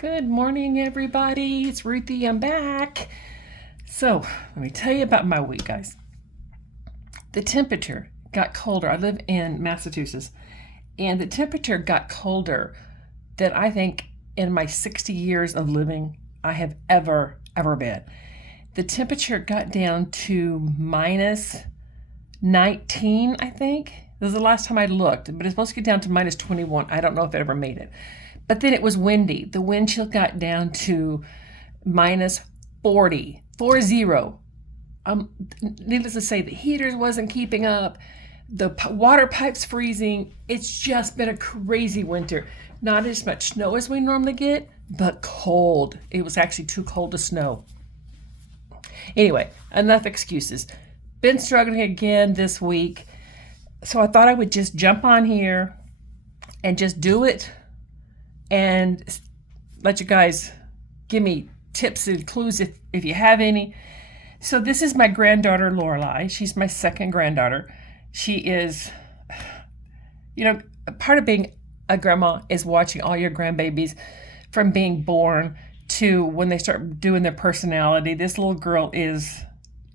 Good morning, everybody. It's Ruthie. I'm back. So, let me tell you about my week, guys. The temperature got colder. I live in Massachusetts, and the temperature got colder than I think in my 60 years of living I have ever been. The temperature got down to minus 19, I think. This is the last time I looked, but it's supposed to get down to minus 21. I don't know if it ever made it. But then it was windy. The wind chill got down to minus 40. Needless to say, the heaters wasn't keeping up. The water pipe's freezing. It's just been a crazy winter. Not as much snow as we normally get, but cold. It was actually too cold to snow. Anyway, enough excuses. Been struggling again this week. So I thought I would just jump on here and just do it and let you guys give me tips and clues if you have any. So this is my granddaughter, Lorelei. She's my second granddaughter. She is, part of being a grandma is watching all your grandbabies from being born to when they start doing their personality. This little girl is,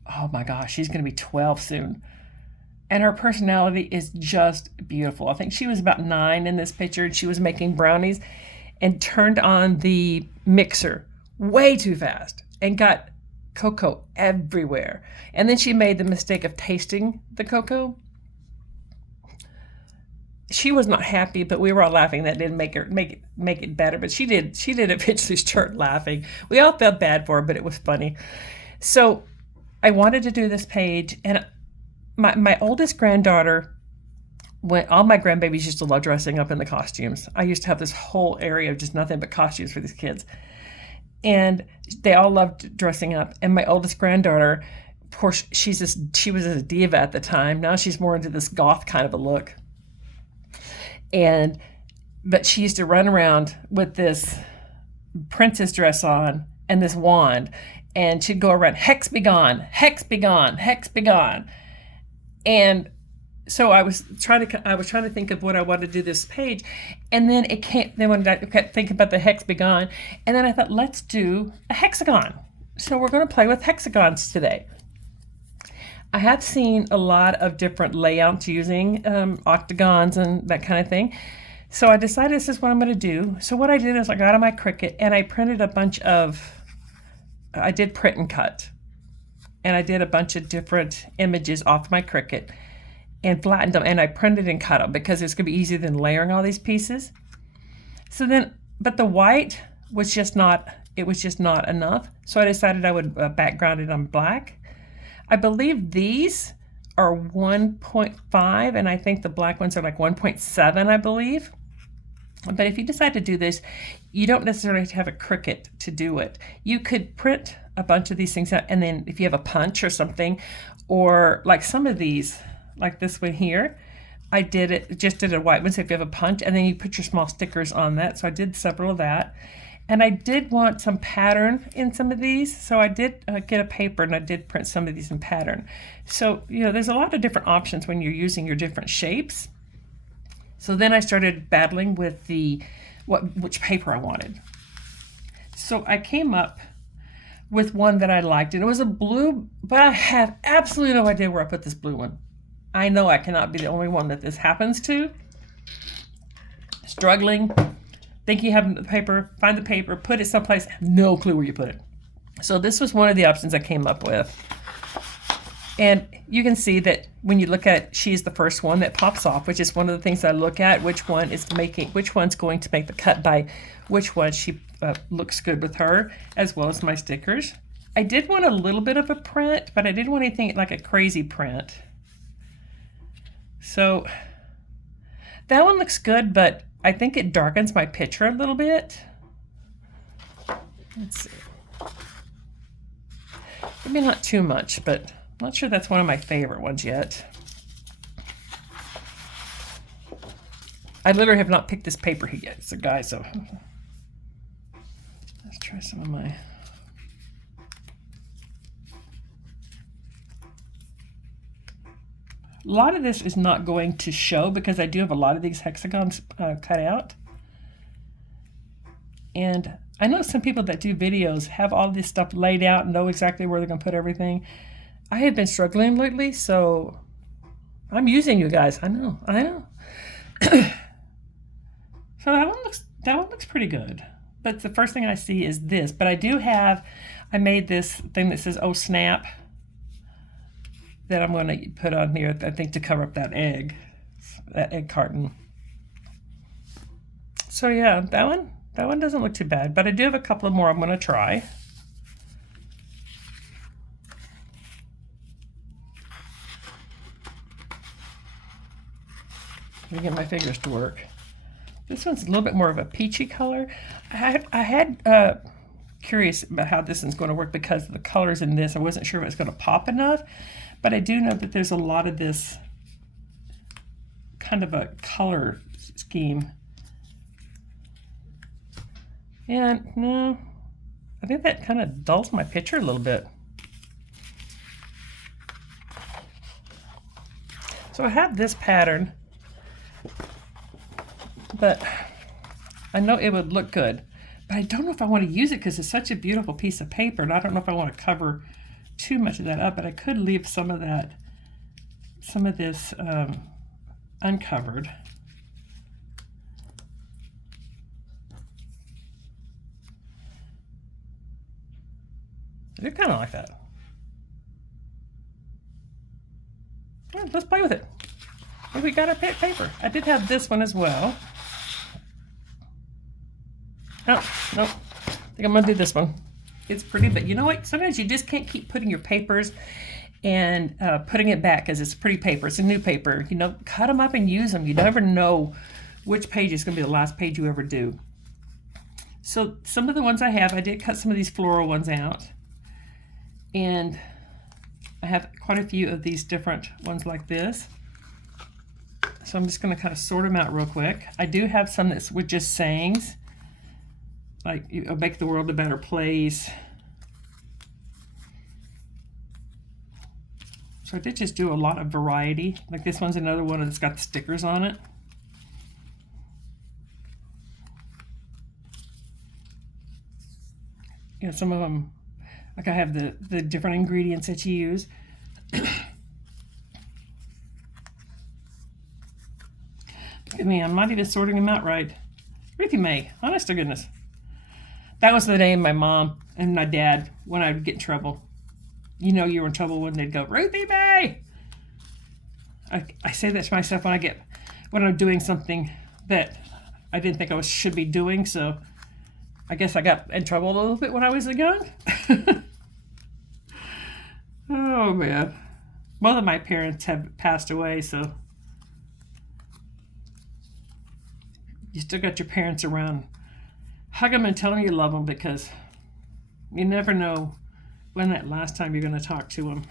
oh my gosh, she's going to be 12 soon. And her personality is just beautiful. I think she was about 9 in this picture, and she was making brownies and turned on the mixer way too fast and got cocoa everywhere. And then she made the mistake of tasting the cocoa. She was not happy, but we were all laughing. That didn't make it better, but she did eventually start laughing. We all felt bad for her, but it was funny. So I wanted to do this page, and my oldest granddaughter, all my grandbabies used to love dressing up in the costumes. I used to have this whole area of just nothing but costumes for these kids. And they all loved dressing up. And my oldest granddaughter, of course, she was a diva at the time. Now she's more into this goth kind of a look. But she used to run around with this princess dress on and this wand. And she'd go around, hex be gone, hex be gone, hex be gone. And so I was trying to think of what I wanted to do this page, and then it came. Then when I kept thinking about the hex be gone, and then I thought, let's do a hexagon. So we're going to play with hexagons today. I have seen a lot of different layouts using octagons and that kind of thing. So I decided this is what I'm going to do. So what I did is I got on my Cricut and I printed I did print and cut. And I did a bunch of different images off my Cricut and flattened them, and I printed and cut them because it's going to be easier than layering all these pieces. So then, but the white was just not enough. So I decided I would background it on black. I believe these are 1.5, and I think the black ones are like 1.7, I believe. But if you decide to do this, you don't necessarily have to have a Cricut to do it. You could print a bunch of these things out, and then if you have a punch or something, or like some of these, like this one here, I just did a white one, so if you have a punch, and then you put your small stickers on that. So I did several of that. And I did want some pattern in some of these, so I did get a paper, and I did print some of these in pattern. So, there's a lot of different options when you're using your different shapes. So then I started battling with which paper I wanted. So I came up with one that I liked, and it was a blue, but I have absolutely no idea where I put this blue one. I know I cannot be the only one that this happens to. Struggling, think you have the paper, find the paper, put it someplace, no clue where you put it. So this was one of the options I came up with. And you can see that when you look at, she's the first one that pops off, which is one of the things I look at, which one's going to make the cut by which one she looks good with her, as well as my stickers. I did want a little bit of a print, but I didn't want anything like a crazy print. So that one looks good, but I think it darkens my picture a little bit. Let's see. Maybe not too much, but I'm not sure that's one of my favorite ones yet. I literally have not picked this paper yet, so guys, let's try some of my... A lot of this is not going to show because I do have a lot of these hexagons cut out. And I know some people that do videos have all this stuff laid out and know exactly where they're going to put everything. I have been struggling lately, so I'm using you guys. I know. So that one looks pretty good. But the first thing I see is this. But I made this thing that says, "Oh snap," that I'm going to put on here, I think, to cover up that egg carton. So yeah, that one doesn't look too bad. But I do have a couple of more I'm going to try. Let me get my fingers to work. This one's a little bit more of a peachy color. I had curious about how this one's going to work because of the colors in this. I wasn't sure if it's going to pop enough, but I do know that there's a lot of this kind of a color scheme. And no, I think that kind of dulls my picture a little bit. So I have this pattern, but I know it would look good, but I don't know if I want to use it because it's such a beautiful piece of paper, and I don't know if I want to cover too much of that up, but I could leave some of this uncovered. They're kind of like that. Yeah, let's play with it. We got our paper. I did have this one as well. Oh, nope. I think I'm going to do this one. It's pretty, but you know what? Sometimes you just can't keep putting your papers and putting it back because it's pretty paper. It's a new paper. You know, cut them up and use them. You never know which page is going to be the last page you ever do. So some of the ones I did cut some of these floral ones out. And I have quite a few of these different ones like this. So I'm just going to kind of sort them out real quick. I do have some that's with just sayings, like make the world a better place. So I did just do a lot of variety. Like this one's another one that's got the stickers on it. You know, some of them, like I have the different ingredients that you use. Look at me, I'm not even sorting them out right. Ruthie Mae, honest to goodness. That was the name of my mom and my dad when I would get in trouble. You know you were in trouble when they'd go, Ruthie Mae! I say that to myself when I'm doing something that I didn't think I should be doing, so I guess I got in trouble a little bit when I was young. Oh man. Both of my parents have passed away, so you still got your parents around. Hug them and tell them you love them, because you never know when that last time you're going to talk to them.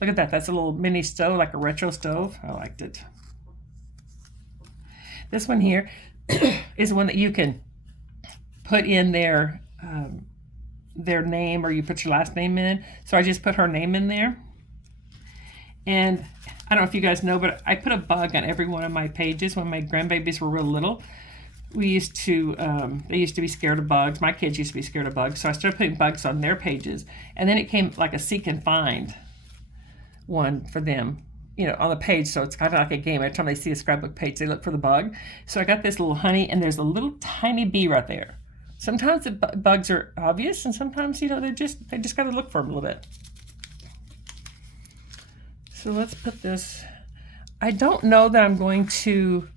Look at that. That's a little mini stove, like a retro stove. I liked it. This one here is one that you can put in their name, or you put your last name in. So I just put her name in there. And I don't know if you guys know, but I put a bug on every one of my pages when my grandbabies were real little. They used to be scared of bugs. My kids used to be scared of bugs. So I started putting bugs on their pages. And then it came like a seek and find one for them, you know, on the page. So it's kind of like a game. Every time they see a scrapbook page, they look for the bug. So I got this little honey, and there's a little tiny bee right there. Sometimes the bugs are obvious, and sometimes, you know, they just got to look for them a little bit. So let's put this. I don't know that I'm going to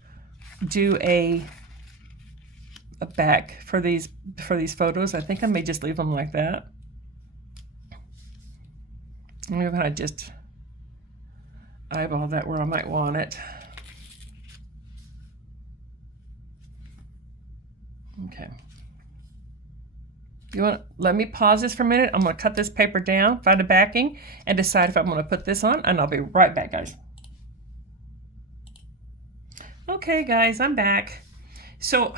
do a back for these photos. I think I may just leave them like that. I'm going to just eyeball that where I might want it. Okay. You want to let me pause this for a minute? I'm going to cut this paper down, find a backing, and decide if I'm going to put this on, and I'll be right back, guys. Okay, guys, I'm back. So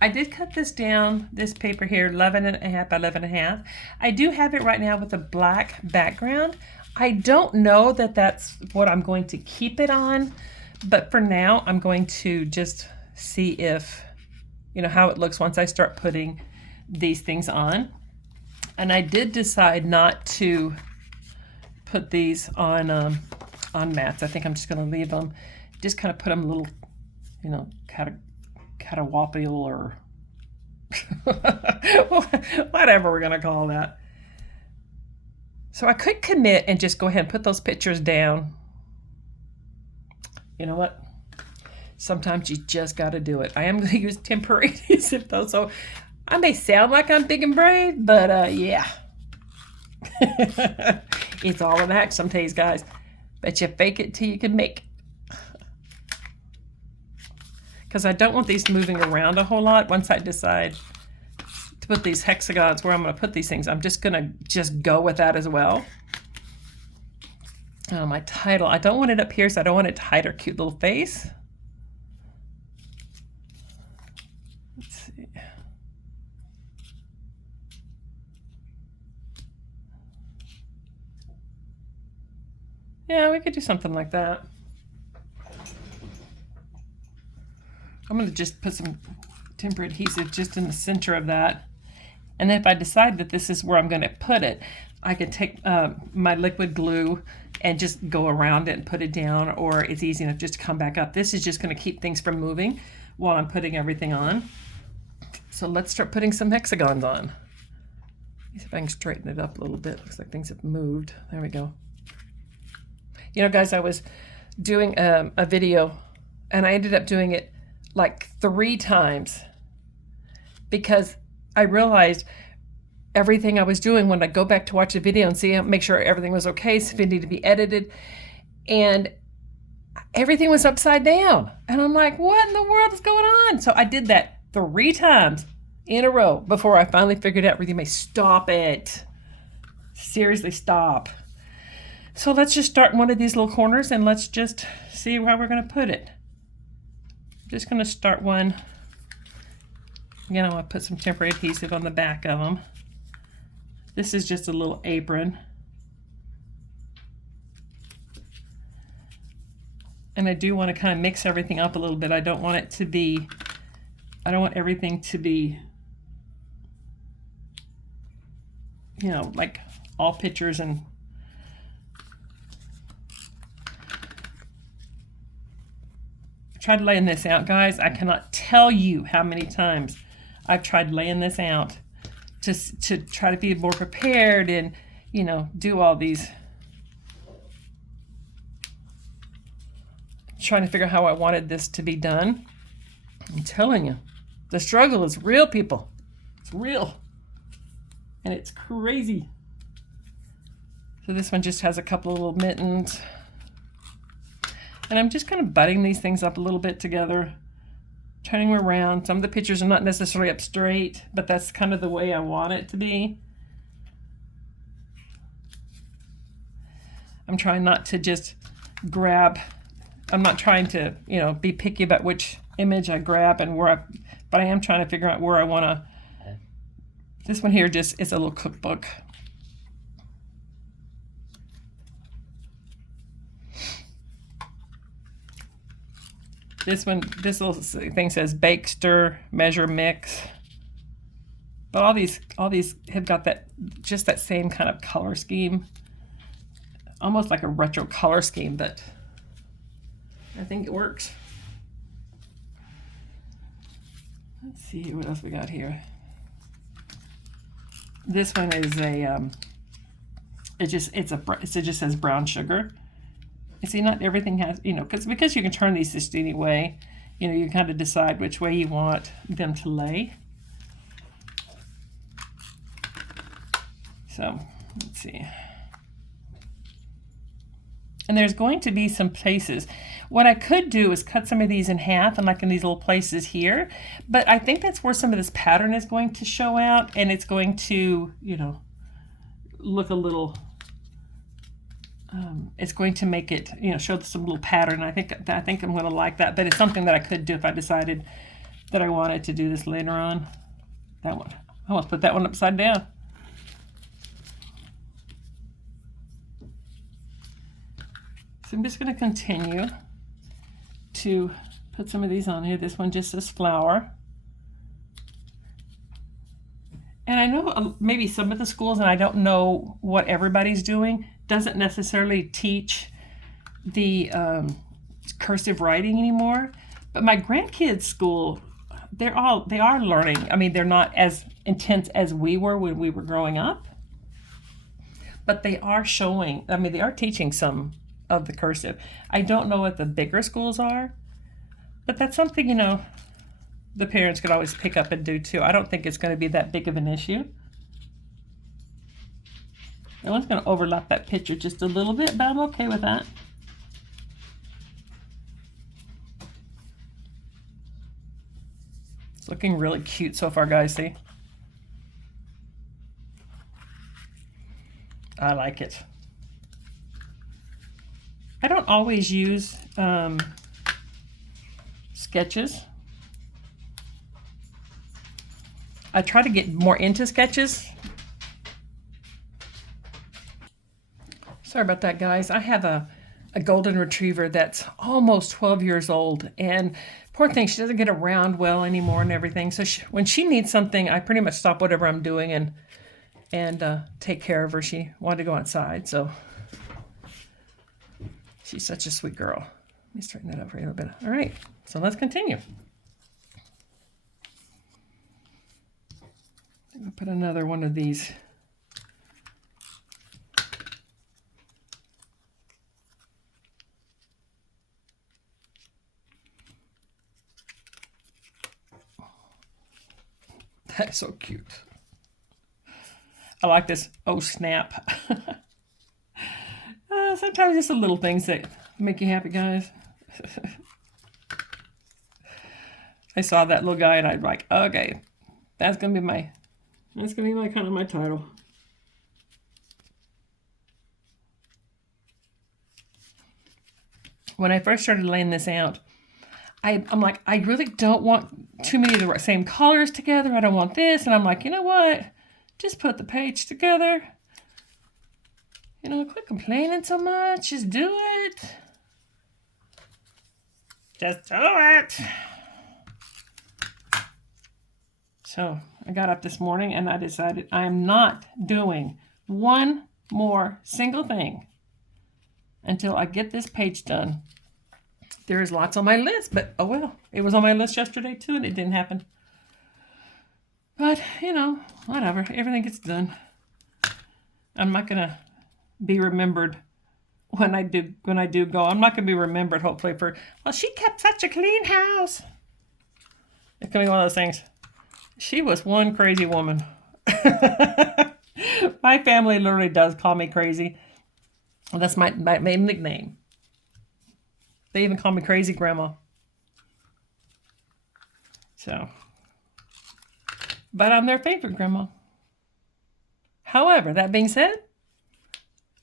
I did cut this down, this paper here, 11.5 by 11.5. I do have it right now with a black background. I don't know that that's what I'm going to keep it on, but for now, I'm going to just see if you know, how it looks once I start putting these things on. And I did decide not to put these on mats. I think I'm just going to leave them, just kind of put them a little, you know, catawapil or whatever we're going to call that. So I could commit and just go ahead and put those pictures down. You know what? Sometimes you just got to do it. I am going to use temporary adhesive though, so I may sound like I'm big and brave, but yeah. It's all an act some days, guys. But you fake it till you can make it. Because I don't want these moving around a whole lot. Once I decide to put these hexagons where I'm going to put these things, I'm just going to go with that as well. My title, I don't want it up here, so I don't want it to hide her cute little face. Let's see. Yeah, we could do something like that. I'm going to just put some temporary adhesive just in the center of that. And then if I decide that this is where I'm going to put it, I can take my liquid glue and just go around it and put it down, or it's easy enough just to come back up. This is just going to keep things from moving while I'm putting everything on. So let's start putting some hexagons on. See if I can straighten it up a little bit. Looks like things have moved. There we go. You know, guys, I was doing a video and I ended up doing it like 3 times because I realized everything I was doing when I go back to watch the video and see, make sure everything was okay, so if it needed to be edited, and everything was upside down. And I'm like, what in the world is going on? So I did that 3 times in a row before I finally figured out everything. Stop it. Seriously, stop. So let's just start in one of these little corners and let's just see how we're going to put it. I'm just going to start one. Again, I want to put some temporary adhesive on the back of them. This is just a little apron. And I do want to kind of mix everything up a little bit. I don't want it to be, I don't want everything to be, you know, like all pictures and I tried laying this out, guys. I cannot tell you how many times I've tried laying this out to try to be more prepared and, you know, do all these, trying to figure out how I wanted this to be done. I'm telling you, the struggle is real, people. It's real. And it's crazy. So this one just has a couple of little mittens. And I'm just kind of butting these things up a little bit together, turning them around. Some of the pictures are not necessarily up straight, but that's kind of the way I want it to be. I'm trying not to just grab, I'm not trying to, you know, be picky about which image I grab and where but I am trying to figure out where I want to. This one here just is a little cookbook. This one, this little thing says bake, stir, measure, mix. But all these have got that, just that same kind of color scheme. Almost like a retro color scheme, but I think it works. Let's see what else we got here. This one is a, it just says brown sugar. You see, not everything has, you know, because you can turn these just any way, you know, you kind of decide which way you want them to lay. So, let's see. And there's going to be some places. What I could do is cut some of these in half and like in these little places here, but I think that's where some of this pattern is going to show out, and it's going to, you know, look a little, it's going to make it, you know, show some little pattern. I think I'm going to like that, but it's something that I could do if I decided that I wanted to do this later on. That one, I want to put that one upside down. So I'm just going to continue to put some of these on here. This one just says flower. And I know maybe some of the schools, and I don't know what everybody's doing, doesn't necessarily teach the cursive writing anymore. But my grandkids' school, they are learning. I mean, they're not as intense as we were when we were growing up, but they are showing. I mean, they are teaching some of the cursive. I don't know what the bigger schools are, but that's something the parents could always pick up and do too. I don't think it's going to be that big of an issue. I was going to overlap that picture just a little bit, but I'm okay with that. It's looking really cute so far, guys. See? I like it. I don't always use sketches. I try to get more into sketches. Sorry about that, guys. I have a golden retriever that's almost 12 years old, and poor thing, she doesn't get around well anymore and everything. So when she needs something, I pretty much stop whatever I'm doing and take care of her. She wanted to go outside, so she's such a sweet girl. Let me straighten that up for you a little bit. All right, so let's continue. I'll put another one of these. That's so cute. I like this. Oh, snap. Sometimes just the little things that make you happy, guys. I saw that little guy and I'd like, okay, that's gonna be my kind of my title. When I first started laying this out, I'm like, I really don't want too many of the same colors together. I don't want this. And I'm like, you know what? Just put the page together. Quit complaining so much. Just do it. Just do it. So I got up this morning and I decided I am not doing one more single thing until I get this page done. There's lots on my list, but oh well. It was on my list yesterday too, and it didn't happen. But, whatever. Everything gets done. I'm not going to be remembered when I do go. I'm not going to be remembered, hopefully, for, well, she kept such a clean house. It's going to be one of those things. She was one crazy woman. My family literally does call me crazy. Well, that's my nickname. They even call me Crazy Grandma. So, but I'm their favorite grandma. However, that being said,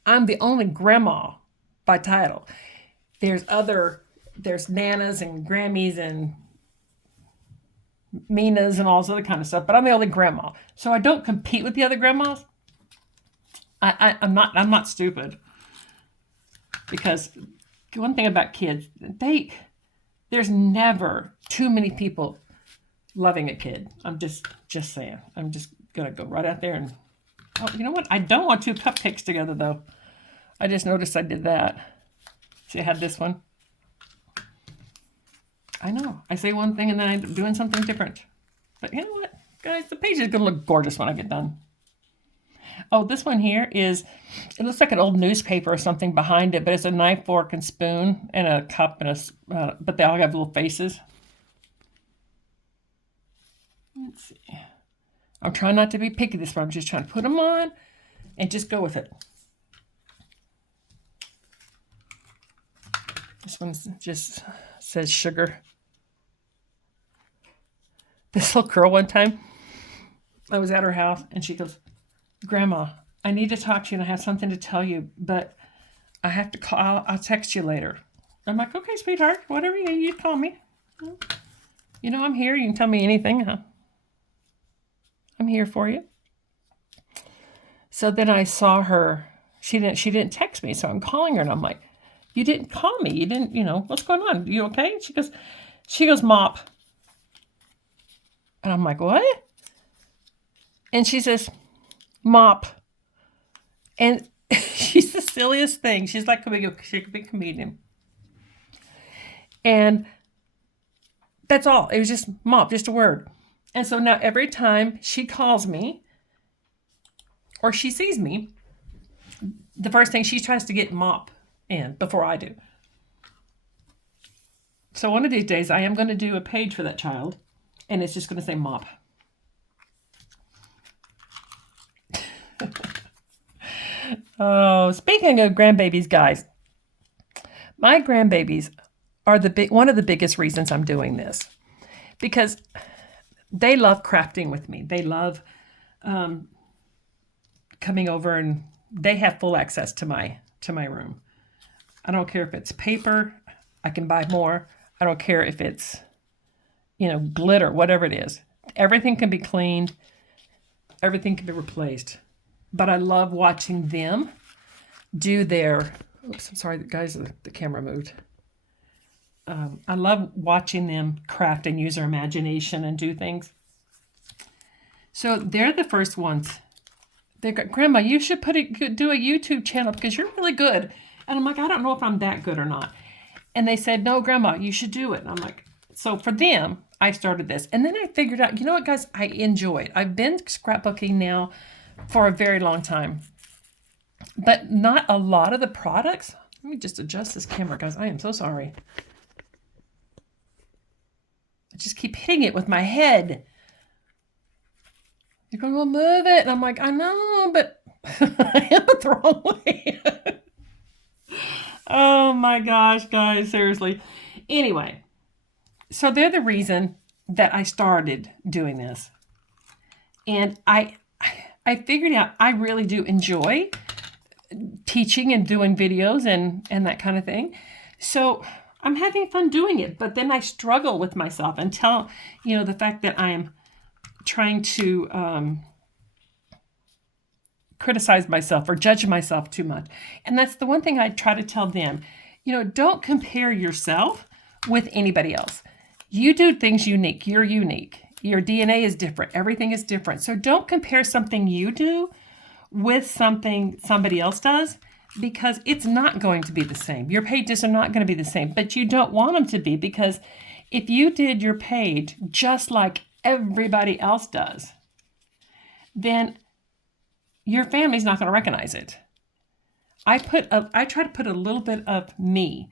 I'm the only grandma by title. There's nanas and Grammies and Minas and all this other kind of stuff, but I'm the only grandma. So I don't compete with the other grandmas. I'm not stupid. Because one thing about kids, there's never too many people loving a kid. I'm just saying. I'm just gonna go right out there and, oh, you know what? I don't want two cupcakes together though. I just noticed I did that. See, I had this one. I know. I say one thing and then I end up doing something different. But you know what, guys? The page is gonna look gorgeous when I get done. Oh, this one here it looks like an old newspaper or something behind it, but it's a knife, fork, and spoon, and a cup, and but they all have little faces. Let's see. I'm trying not to be picky this one. I'm just trying to put them on and just go with it. This one just says sugar. This little girl one time, I was at her house, and she goes, Grandma, I need to talk to you and I have something to tell you, but I have to call. I'll text you later. I'm like, okay, sweetheart, whatever you need, you call me. I'm here. You can tell me anything, huh? I'm here for you. So then I saw her. She didn't text me, so I'm calling her and I'm like, you didn't call me. You didn't, what's going on? You okay? She goes, Mop. And I'm like, what? And she says, mop. And she's the silliest thing. She's like a big comedian. And that's all. It was just mop, just a word. And so now every time she calls me or she sees me, the first thing she tries to get mop in before I do. So one of these days I am going to do a page for that child, and it's just going to say mop. Oh, speaking of grandbabies, guys, my grandbabies are one of the biggest reasons I'm doing this, because they love crafting with me. They love coming over, and they have full access to my room. I don't care if it's paper, I can buy more. I don't care if it's, glitter, whatever it is. Everything can be cleaned. Everything can be replaced. But I love watching them do their, oops, I'm sorry, guys, the camera moved. I love watching them craft and use their imagination and do things. So they're the first ones. They go, Grandma, you should do a YouTube channel because you're really good. And I'm like, I don't know if I'm that good or not. And they said, no, Grandma, you should do it. And I'm like, so for them, I started this. And then I figured out, you know what, guys, I enjoy it. I've been scrapbooking now for a very long time. But not a lot of the products. Let me just adjust this camera, guys. I am so sorry. I just keep hitting it with my head. You're going to move it. And I'm like, I know, but I am it the wrong way. Oh my gosh, guys, seriously. Anyway, so they're the reason that I started doing this. And I figured out I really do enjoy teaching and doing videos and that kind of thing. So I'm having fun doing it, but then I struggle with myself until, the fact that I'm trying to criticize myself or judge myself too much. And that's the one thing I try to tell them. Don't compare yourself with anybody else. You do things unique. You're unique. Your DNA is different. Everything is different. So don't compare something you do with something somebody else does, because it's not going to be the same. Your pages are not going to be the same, but you don't want them to be, because if you did your page just like everybody else does, then your family's not going to recognize it. I try to put a little bit of me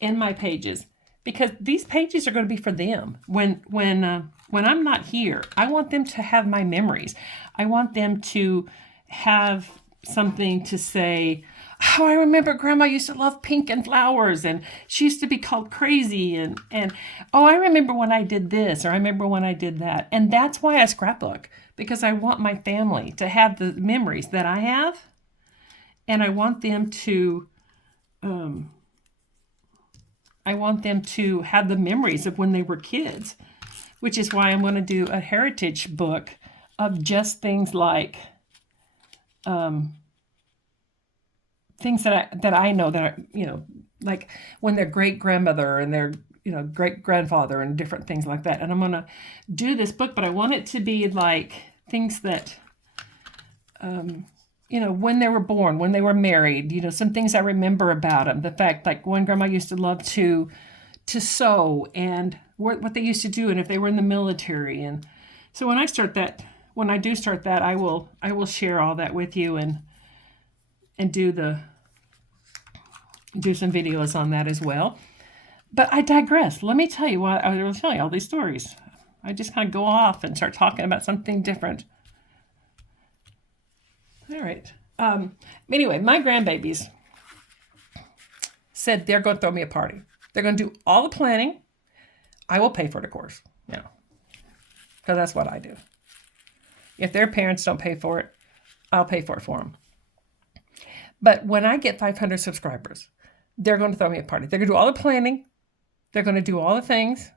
in my pages, because these pages are going to be for them. When I'm not here, I want them to have my memories. I want them to have something to say, oh, I remember Grandma used to love pink and flowers, and she used to be called crazy, and oh, I remember when I did this, or I remember when I did that. And that's why I scrapbook, because I want my family to have the memories that I have, and I want them to have the memories of when they were kids, which is why I'm going to do a heritage book of just things like things that I know that are, like when their great grandmother and their great grandfather and different things like that. And I'm going to do this book, but I want it to be like things that when they were born, when they were married, some things I remember about them. The fact, like, when Grandma used to love to sew, and what they used to do, and if they were in the military. And so when I do start that, I will share all that with you and do some videos on that as well. But I digress. Let me tell you why I was telling you all these stories. I just kind of go off and start talking about something different. All right. Anyway, my grandbabies said they're going to throw me a party. They're going to do all the planning. I will pay for it, of course, because that's what I do. If their parents don't pay for it, I'll pay for it for them. But when I get 500 subscribers, they're going to throw me a party. They're going to do all the planning. They're going to do all the things.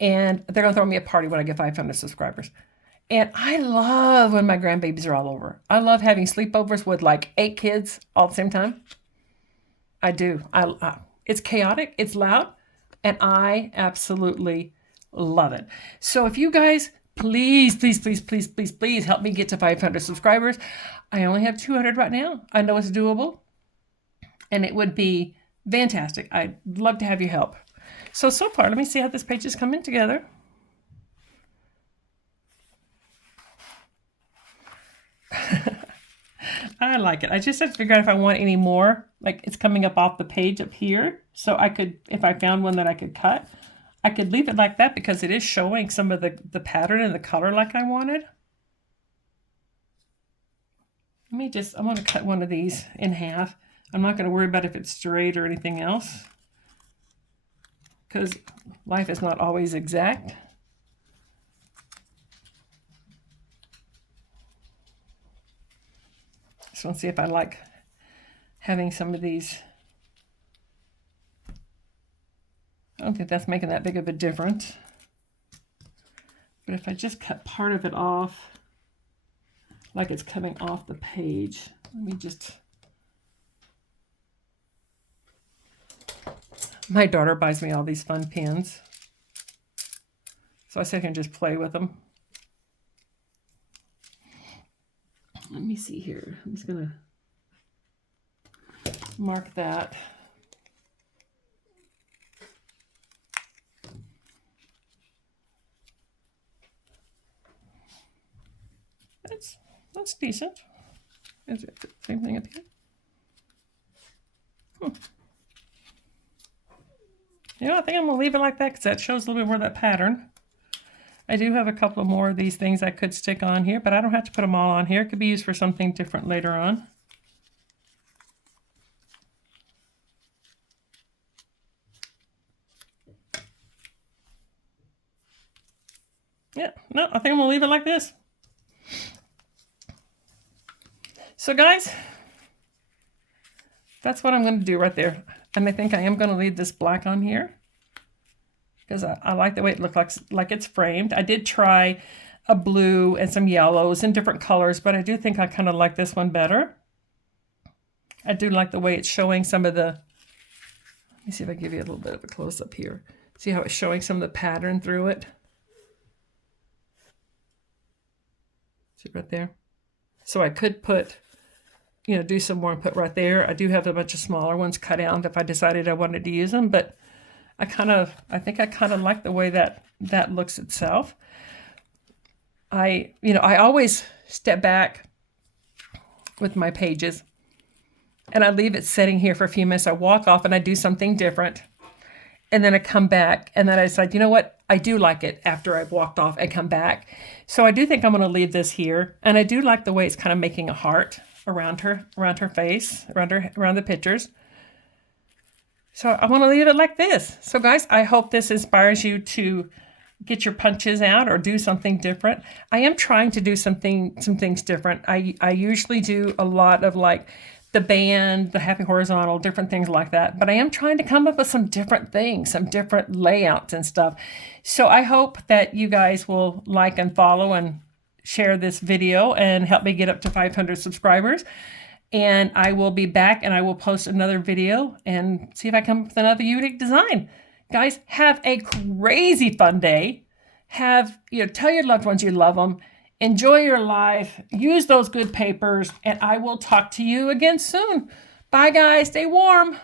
And they're going to throw me a party when I get 500 subscribers. And I love when my grandbabies are all over. I love having sleepovers with like 8 kids all at the same time. I do. It's chaotic. It's loud. And I absolutely love it. So if you guys please, please, please, please, please, please help me get to 500 subscribers. I only have 200 right now. I know it's doable, and it would be fantastic. I'd love to have your help. So far, let me see how this page is coming together. I like it. I just have to figure out if I want any more. Like, it's coming up off the page up here. So I could, if I found one that I could cut, I could leave it like that because it is showing some of the pattern and the color like I wanted. I'm going to cut one of these in half. I'm not going to worry about if it's straight or anything else, because life is not always exact. Just want to see if I like having some of these. I don't think that's making that big of a difference. But if I just cut part of it off, like it's coming off the page, let me just... My daughter buys me all these fun pins, so I said I can just play with them. Let me see here. I'm just gonna mark that. That's decent. Is it the same thing up here? You know, I think I'm gonna leave it like that because that shows a little bit more of that pattern. I do have a couple of more of these things I could stick on here, but I don't have to put them all on here. It could be used for something different later on. Yeah, no, I think I'm gonna leave it like this. So guys, that's what I'm gonna do right there. And I think I am gonna leave this black on here because I like the way it looks like it's framed. I did try a blue and some yellows and different colors, but I do think I kind of like this one better. I do like the way it's showing some of the, let me see if I give you a little bit of a close up here. See how it's showing some of the pattern through it? See right there? So I could put, you know, do some more and put right there. I do have a bunch of smaller ones cut out if I decided I wanted to use them, but I think I kind of like the way that looks itself. I always step back with my pages and I leave it sitting here for a few minutes. I walk off and I do something different. And then I come back and then I decide, you know what? I do like it after I've walked off and come back. So I do think I'm going to leave this here. And I do like the way it's kind of making a heart around her face, around the pictures. So I want to leave it like this. So guys, I hope this inspires you to get your punches out or do something different. I am trying to do some things different. I usually do a lot of like the band, the happy horizontal, different things like that. But I am trying to come up with some different things, some different layouts and stuff. So I hope that you guys will like and follow and share this video and help me get up to 500 subscribers. And I will be back and I will post another video and see if I come up with another unique design. Guys, have a crazy fun day. Tell your loved ones you love them. Enjoy your life. Use those good papers. And I will talk to you again soon. Bye, guys. Stay warm.